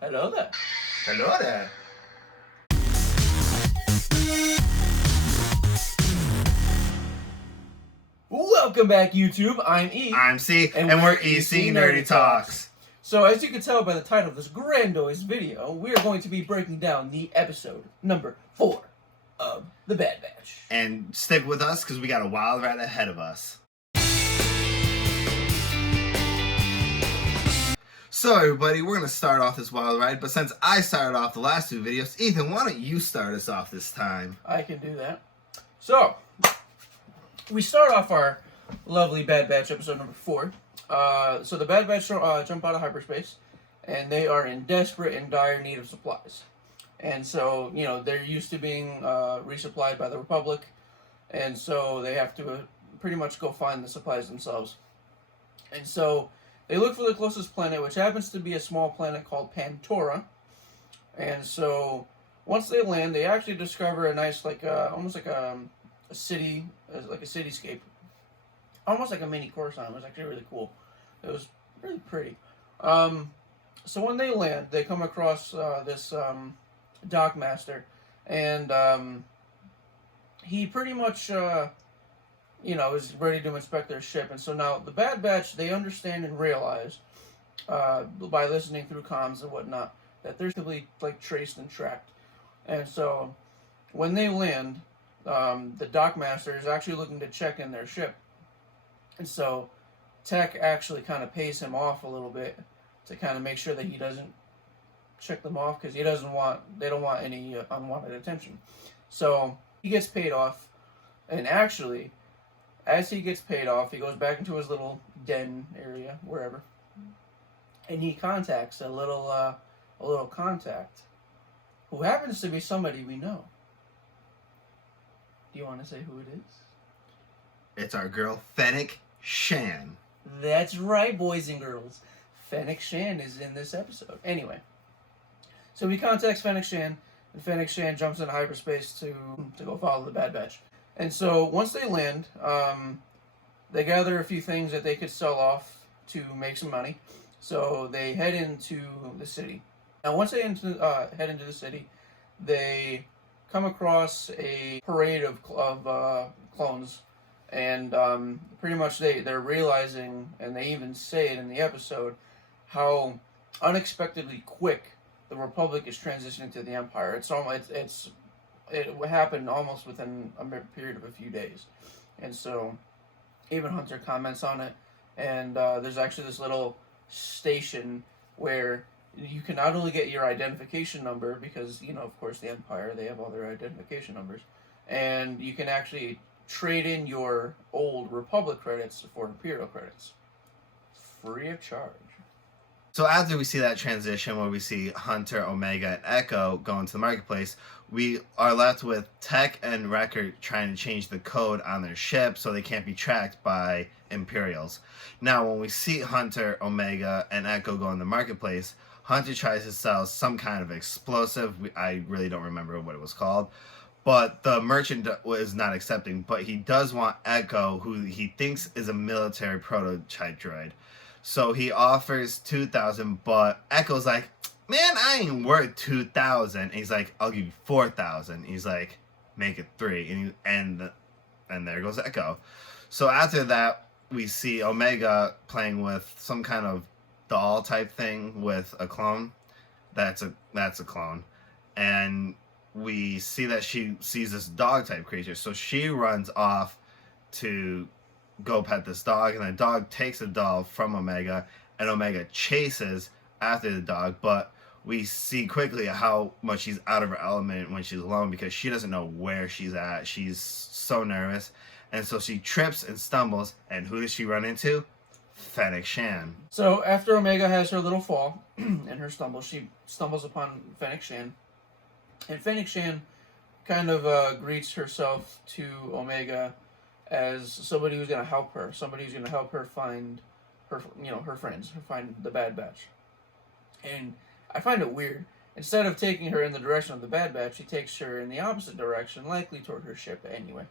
Hello there. Hello there. Welcome back, YouTube. I'm E. I'm C, and we're EC Nerdy Talks. So, as you can tell by the title of this grandiose video, we are going to be breaking down the episode number 4 of The Bad Batch. And stick with us, because we got a wild ride ahead of us. So, everybody, we're going to start off this wild ride, but since I started off the last two videos, Ethan, why don't you start us off this time? I can do that. So, we start off our lovely Bad Batch episode number 4. So the Bad Batch jump out of hyperspace, and they are in desperate and dire need of supplies. And so, you know, they're used to being resupplied by the Republic, and so they have to pretty much go find the supplies themselves. And so they look for the closest planet, which happens to be a small planet called Pantora. And so once they land, they actually discover a nice, almost like a city, like a cityscape. Almost like a mini Coruscant. It was actually really cool. It was really pretty. So when they land, they come across this dockmaster, and he pretty much, is ready to inspect their ship. And so now the Bad Batch, they understand and realize, by listening through comms and whatnot, that they're simply like traced and tracked. And so when they land, the dockmaster is actually looking to check in their ship. And so Tech actually kind of pays him off a little bit to kind of make sure that he doesn't check them off, because they don't want any unwanted attention. So he gets paid off, and actually, as he gets paid off, he goes back into his little den area, wherever, and he contacts a little contact who happens to be somebody we know. Do you want to say who it is? It's our girl, Fennec Shan. That's right, boys and girls. Fennec Shan is in this episode. Anyway, so he contacts Fennec Shan, and Fennec Shan jumps into hyperspace to go follow the Bad Batch. And so once they land, they gather a few things that they could sell off to make some money. So they head into the city. Now, once they head into the city, they come across a parade of clones. And pretty much they're realizing, and they even say it in the episode, how unexpectedly quick the Republic is transitioning to the Empire. It happened almost within a period of a few days. And so even Hunter comments on it, and there's actually this little station where you can not only get your identification number, because, you know, of course, the Empire, they have all their identification numbers, and you can actually trade in your old Republic credits for Imperial credits. Free of charge. So after we see that transition where we see Hunter, Omega, and Echo go into the marketplace, we are left with Tech and Wrecker trying to change the code on their ship so they can't be tracked by Imperials. Now, when we see Hunter, Omega, and Echo go in the marketplace, Hunter tries to sell some kind of explosive. I really don't remember what it was called. But the merchant is not accepting. But he does want Echo, who he thinks is a military prototype droid. So he offers 2,000, but Echo's like, man, I ain't worth 2,000. And he's like, I'll give you 4,000. He's like, make it 3. And there goes Echo. So after that, we see Omega playing with some kind of doll type thing with a clone. That's a clone. And we see that she sees this dog type creature, so she runs off to go pet this dog, and the dog takes the doll from Omega, and Omega chases after the dog, but we see quickly how much she's out of her element when she's alone, because she doesn't know where she's at. She's so nervous, and so she trips and stumbles, and who does she run into? Fennec Shan. So after Omega has her little fall and her stumble, she stumbles upon Fennec Shan. And Fennec Shan kind of greets herself to Omega as somebody who's going to help her, somebody who's going to help her find her friends, find the Bad Batch. And I find it weird. Instead of taking her in the direction of the Bad Batch, he takes her in the opposite direction, likely toward her ship anyway.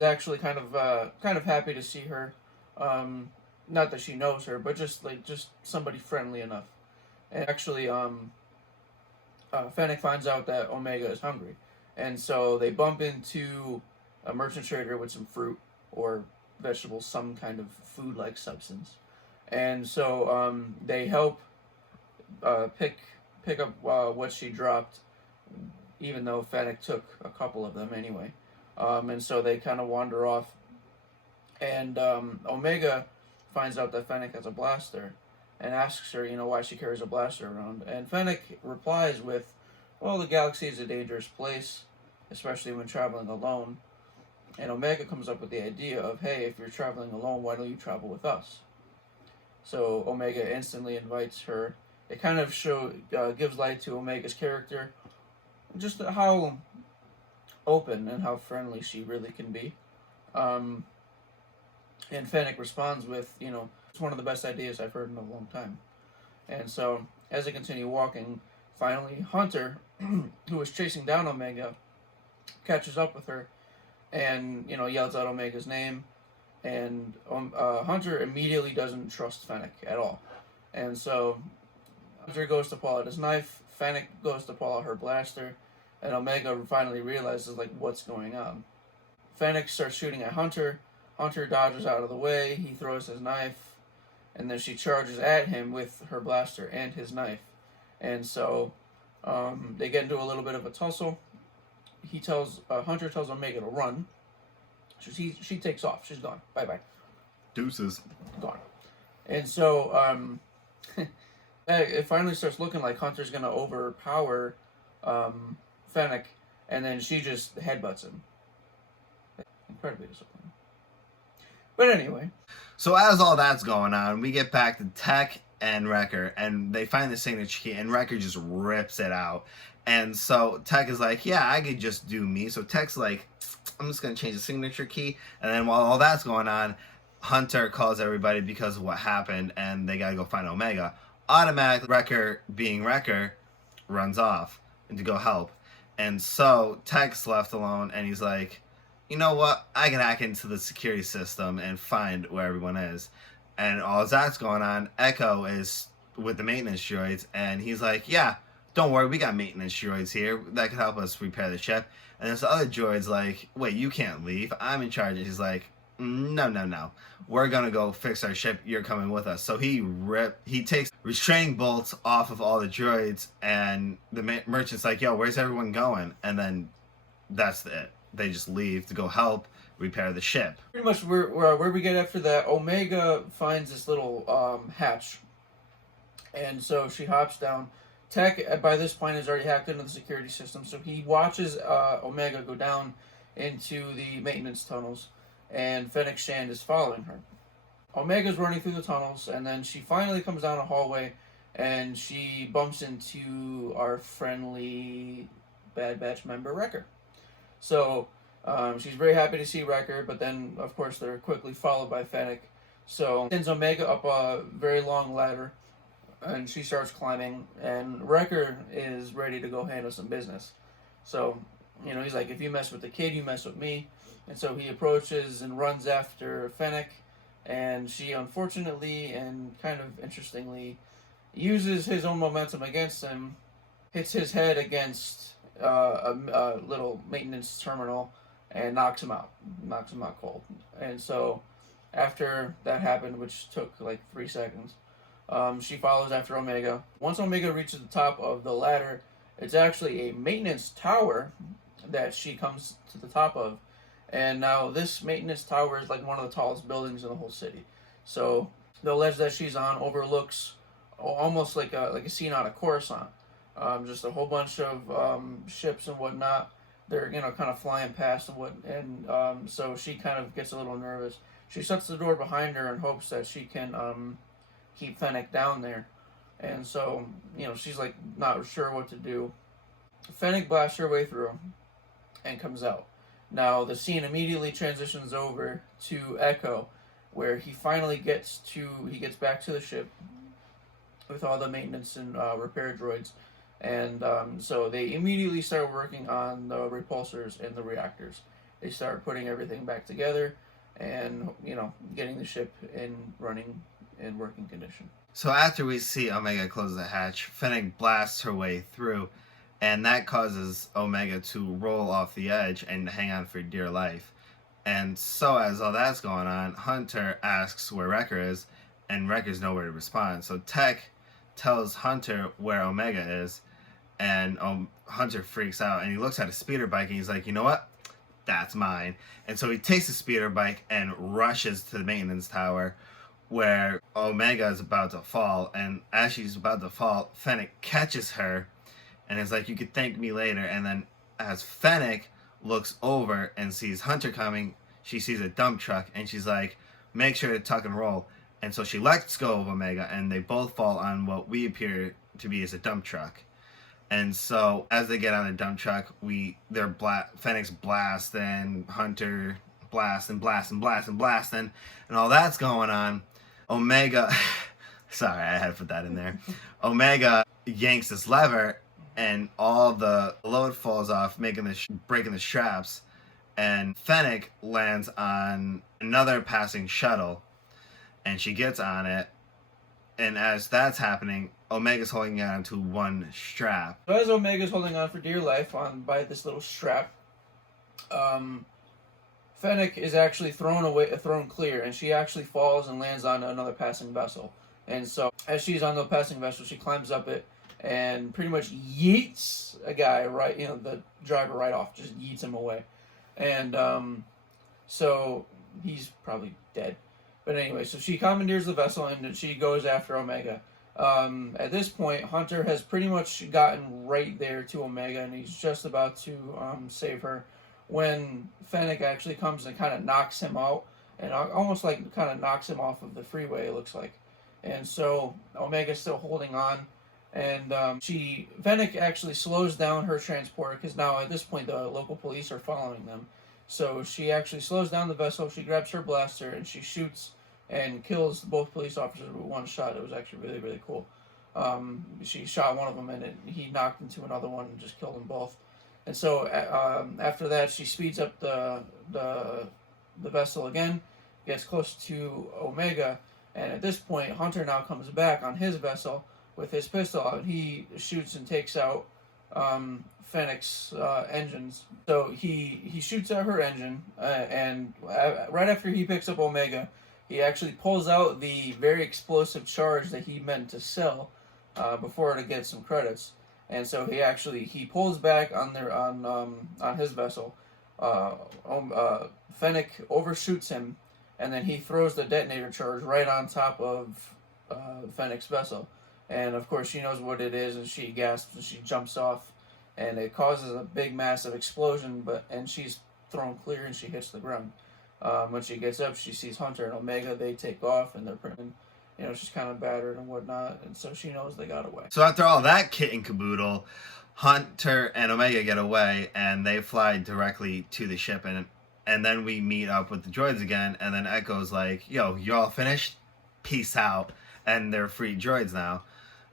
Actually kind of happy to see her. Not that she knows her, but just somebody friendly enough. And actually, Fennec finds out that Omega is hungry, and so they bump into a merchant trader with some fruit or vegetables, some kind of food-like substance, and so they help pick up what she dropped, even though Fennec took a couple of them anyway, and so they kind of wander off, and Omega finds out that Fennec has a blaster, and asks her, why she carries a blaster around. And Fennec replies with, well, the galaxy is a dangerous place, especially when traveling alone. And Omega comes up with the idea of, hey, if you're traveling alone, why don't you travel with us? So Omega instantly invites her. It kind of gives light to Omega's character, just how open and how friendly she really can be. And Fennec responds with, it's one of the best ideas I've heard in a long time. And so, as they continue walking, finally Hunter, who was chasing down Omega, catches up with her and, yells out Omega's name. And Hunter immediately doesn't trust Fennec at all. And so, Hunter goes to pull out his knife, Fennec goes to pull out her blaster, and Omega finally realizes, what's going on. Fennec starts shooting at Hunter. Hunter dodges out of the way, he throws his knife, and then she charges at him with her blaster and his knife. And so they get into a little bit of a tussle. Hunter tells Omega to run. So she takes off. She's gone. Bye-bye. Deuces. Gone. And so it finally starts looking like Hunter's going to overpower Fennec, and then she just headbutts him. Incredibly disappointing. But anyway. So as all that's going on, we get back to Tech and Wrecker, and they find the signature key, and Wrecker just rips it out. And so Tech is like, yeah, I could just do me. So Tech's like, I'm just going to change the signature key. And then while all that's going on, Hunter calls everybody because of what happened, and they got to go find Omega. Automatically, Wrecker, being Wrecker, runs off to go help. And so Tech's left alone, and he's like, you know what, I can hack into the security system and find where everyone is. And all that's going on, Echo is with the maintenance droids, and he's like, yeah, don't worry, we got maintenance droids here that can help us repair the ship. And this other droid's like, wait, you can't leave, I'm in charge. And he's like, no, we're gonna go fix our ship, you're coming with us. So he takes restraining bolts off of all the droids, and the merchant's like, yo, where's everyone going? And then that's it. They just leave to go help repair the ship. Pretty much where we get after that, Omega finds this little hatch, and so she hops down. Tech, by this point, has already hacked into the security system, so he watches Omega go down into the maintenance tunnels, and Fennec Shand is following her. Omega's running through the tunnels, and then she finally comes down a hallway, and she bumps into our friendly Bad Batch member, Wrecker. So she's very happy to see Wrecker, but then, of course, they're quickly followed by Fennec. So sends Omega up a very long ladder, and she starts climbing, and Wrecker is ready to go handle some business. So, he's like, if you mess with the kid, you mess with me. And so he approaches and runs after Fennec, and she unfortunately and kind of interestingly uses his own momentum against him, hits his head against a little maintenance terminal, and knocks him out cold. And so after that happened, which took 3 seconds, she follows after Omega. Once Omega reaches the top of the ladder, it's actually a maintenance tower that she comes to the top of. And now this maintenance tower is one of the tallest buildings in the whole city. So the ledge that she's on overlooks almost like a scene out of Coruscant. Just a whole bunch of ships and whatnot. They're kind of flying past and so she kind of gets a little nervous. She shuts the door behind her in hopes that she can keep Fennec down there. And so she's not sure what to do. Fennec blasts her way through and comes out. Now the scene immediately transitions over to Echo, where he finally gets back to the ship with all the maintenance and repair droids. And so they immediately start working on the repulsors and the reactors. They start putting everything back together and, getting the ship in running and working condition. So after we see Omega close the hatch, Fennec blasts her way through, and that causes Omega to roll off the edge and hang on for dear life. And so as all that's going on, Hunter asks where Wrecker is, and Wrecker's nowhere to respond. So Tech tells Hunter where Omega is, and Hunter freaks out, and he looks at a speeder bike, and he's like, you know what? That's mine. And so he takes the speeder bike and rushes to the maintenance tower, where Omega is about to fall. And as she's about to fall, Fennec catches her and is like, you could thank me later. And then as Fennec looks over and sees Hunter coming, she sees a dump truck, and she's like, make sure to tuck and roll. And so she lets go of Omega, and they both fall on what we appear to be as a dump truck. And so as they get on the dump truck, Fennec's blasting, Hunter blasting, and all that's going on. Omega, sorry, I had to put that in there. Omega yanks this lever, and all the load falls off, breaking the straps. And Fennec lands on another passing shuttle, and she gets on it. And as that's happening, Omega's holding on to one strap. So as Omega's holding on for dear life by this little strap, Fennec is actually thrown clear, and she actually falls and lands on another passing vessel. And so as she's on the passing vessel, she climbs up it and pretty much yeets a guy the driver right off, just yeets him away. And so he's probably dead. But anyway, so she commandeers the vessel, and she goes after Omega. At this point, Hunter has pretty much gotten right there to Omega, and he's just about to save her when Fennec actually comes and kind of knocks him out, and almost like kind of knocks him off of the freeway, it looks like. And so Omega's still holding on, and Fennec actually slows down her transporter, because now at this point the local police are following them. So she actually slows down the vessel, she grabs her blaster, and she shoots and kills both police officers with one shot. It was actually really, really cool. She shot one of them, and he knocked into another one and just killed them both. And so after that, she speeds up the vessel again, gets close to Omega, and at this point, Hunter now comes back on his vessel with his pistol out, and he shoots and takes out Fennec's engines. So he shoots at her engine, and right after he picks up Omega, he actually pulls out the very explosive charge that he meant to sell before to get some credits. And so he pulls back on his vessel. Fennec overshoots him, and then he throws the detonator charge right on top of Fennec's vessel. And of course she knows what it is, and she gasps and she jumps off, and it causes a big massive explosion, and she's thrown clear and she hits the ground. When she gets up, she sees Hunter and Omega. They take off, and she's kind of battered and whatnot, and so she knows they got away. So after all that kit and caboodle, Hunter and Omega get away, and they fly directly to the ship, and then we meet up with the droids again, and then Echo's like, yo, you all finished? Peace out. And they're free droids now.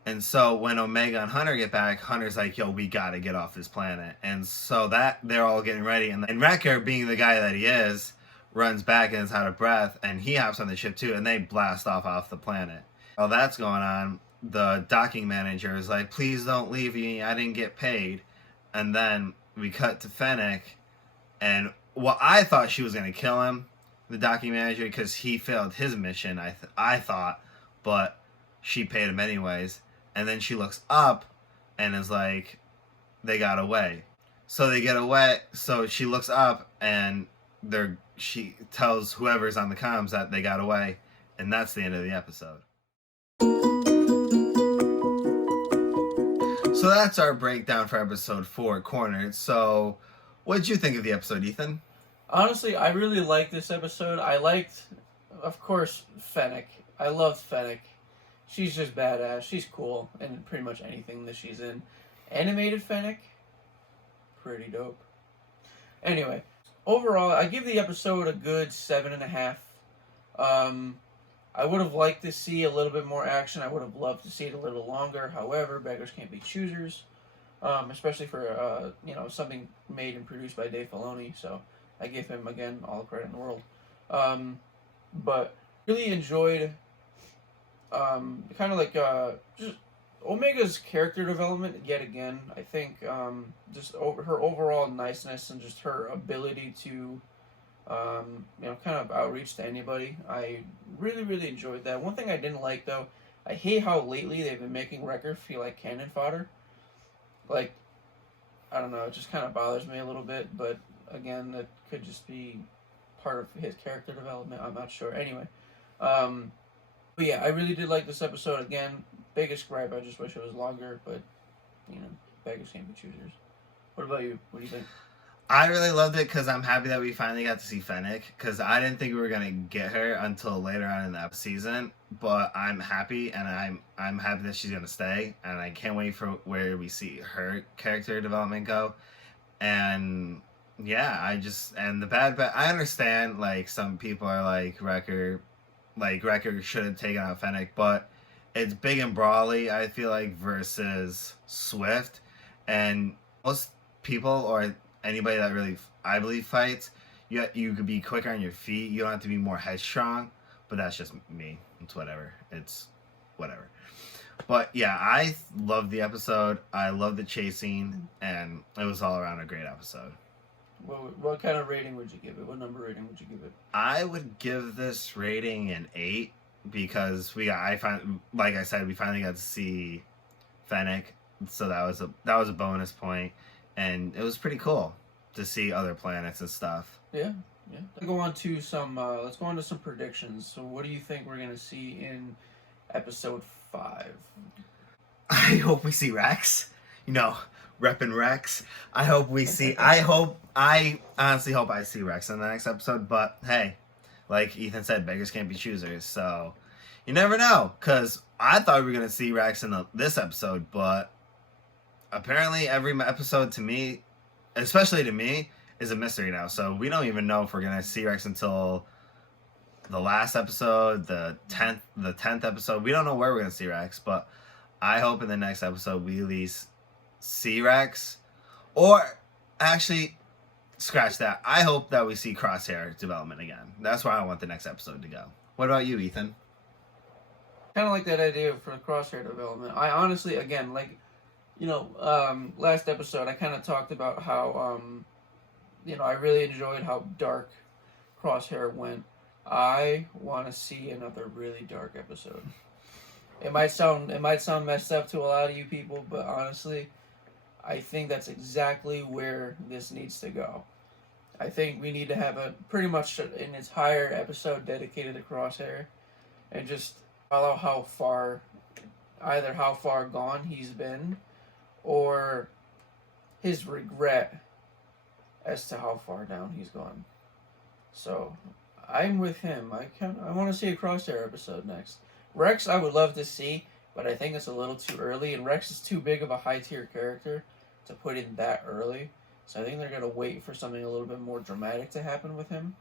And so when Omega and Hunter get back, Hunter's like, yo, we gotta get off this planet. And so that they're all getting ready, and Wrecker, being the guy that he is, runs back and is out of breath, and he hops on the ship too, and they blast off the planet. While that's going on, the docking manager is like, please don't leave me, I didn't get paid. And then we cut to Fennec, and I thought she was going to kill him, the docking manager, because he failed his mission, I thought, but she paid him anyways. And then she looks up and is like, they got away. So they get away, so she looks up, and she tells whoever's on the comms that they got away, and that's the end of the episode. So that's our breakdown for episode 4, Cornered. So what did you think of the episode, Ethan? Honestly, I really liked this episode. I liked, of course, Fennec. I loved Fennec. She's just badass. She's cool in pretty much anything that she's in. Animated Fennec, pretty dope. Anyway, overall, I give the episode a good 7.5. I would have liked to see a little bit more action. I would have loved to see it a little longer. However, beggars can't be choosers, especially for something made and produced by Dave Filoni. So I give him, again, all the credit in the world. But really enjoyed kind of like just Omega's character development yet again. I think just her overall niceness and just her ability to kind of outreach to anybody. I really, really enjoyed that. One thing I didn't like though, I hate how lately they've been making Wrecker feel like cannon fodder. Like, I don't know, it just kind of bothers me a little bit. But again, that could just be part of his character development. I'm not sure. Anyway, but yeah, I really did like this episode. Again, biggest gripe, I just wish it was longer. But beggars can't be choosers. What about you? What do you think? I really loved it because I'm happy that we finally got to see Fennec, because I didn't think we were gonna get her until later on in the season. But I'm happy, and I'm happy that she's gonna stay, and I can't wait for where we see her character development go. And yeah, and the bad I understand, like, some people are like Wrecker should have taken out Fennec, but it's big and brawly, I feel like, versus Swift, and most people or anybody that really, I believe, fights, you could be quicker on your feet. You don't have to be more headstrong. But that's just me. It's whatever. It's whatever. But yeah, I loved the episode. I loved the chase scene, and it was all around a great episode. What kind of rating would you give it? What number rating would you give it? I would give this rating an 8 because like I said, we finally got to see Fennec, so that was a bonus point. And it was pretty cool to see other planets and stuff. Yeah. Let's go on to some predictions. So, what do you think we're gonna see in episode 5? I hope we see Rex. Reppin' Rex. I honestly hope I see Rex in the next episode. But hey, like Ethan said, beggars can't be choosers. So you never know. Because I thought we were gonna see Rex in this episode, but apparently every episode to me, especially to me, is a mystery now. So we don't even know if we're gonna see Rex until the last episode, the 10th episode. We don't know where we're gonna see Rex, but I hope in the next episode we at least see Rex. Or actually, scratch that. I hope that we see Crosshair development again. That's where I want the next episode to go. What about you, Ethan? Kind of like that idea for Crosshair development. I honestly, again, like, last episode I kind of talked about how, I really enjoyed how dark Crosshair went. I want to see another really dark episode. It might sound messed up to a lot of you people, but honestly, I think that's exactly where this needs to go. I think we need to have pretty much an entire episode dedicated to Crosshair, and just follow how far gone he's been, or his regret as to how far down he's gone. So I'm with him. I want to see a Crosshair episode next. Rex I would love to see, but I think it's a little too early, and Rex is too big of a high tier character to put in that early. So I think they're gonna wait for something a little bit more dramatic to happen with him.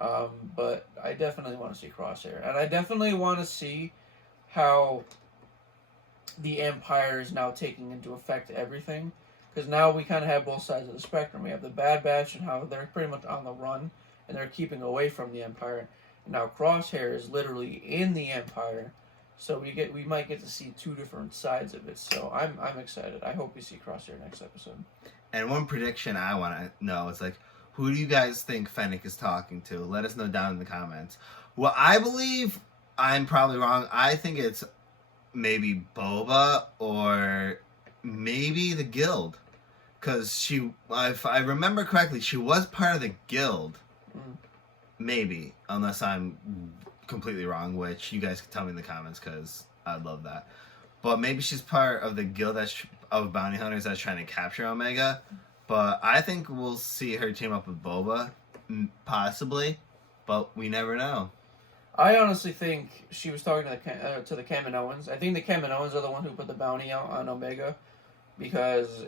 But I definitely want to see Crosshair, and I definitely want to see how the Empire is now taking into effect everything, because now we kind of have both sides of the spectrum. We have the Bad Batch and how they're pretty much on the run and they're keeping away from the Empire. And now Crosshair is literally in the Empire, so we might get to see two different sides of it. So I'm excited. I hope we see Crosshair next episode. And one prediction I want to know is, like, who do you guys think Fennec is talking to? Let us know down in the comments. Well, I believe, I'm probably wrong, I think it's maybe Boba or maybe the Guild. Because if I remember correctly, she was part of the Guild. Maybe, unless I'm completely wrong, which you guys can tell me in the comments, because I'd love that. But maybe she's part of the Guild of bounty hunters that's trying to capture Omega. But I think we'll see her team up with Boba, possibly, but we never know. I honestly think she was talking to the Kaminoans. I think the Kaminoans are the one who put the bounty out on Omega, because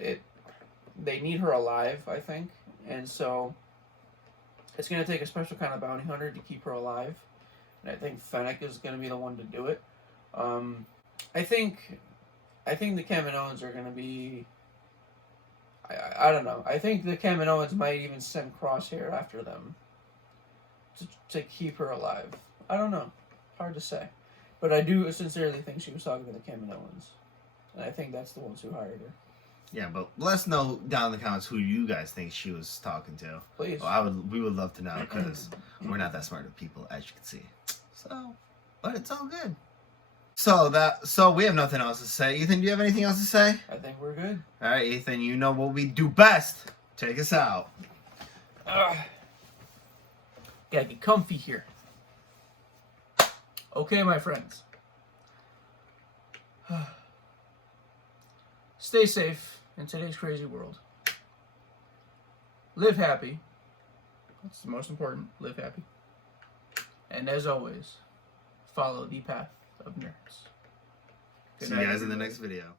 they need her alive, I think, and so it's going to take a special kind of bounty hunter to keep her alive, and I think Fennec is going to be the one to do it. I think the Kaminoans are going to be. I don't know. I think the Kaminoans might even send Crosshair after them to keep her alive. I don't know. Hard to say. But I do sincerely think she was talking to the Kaminoans. And I think that's the ones who hired her. Yeah, but let us know down in the comments who you guys think she was talking to. Please. Well, we would love to know because we're not that smart of people, as you can see. So, but it's all good. So we have nothing else to say. Ethan, do you have anything else to say? I think we're good. All right, Ethan, you know what we do best. Take us out. Gotta get comfy here. Okay, my friends. Stay safe in today's crazy world. Live happy. That's the most important. Live happy. And as always, follow the path of nerds. Good See night, you guys in the everybody. next video.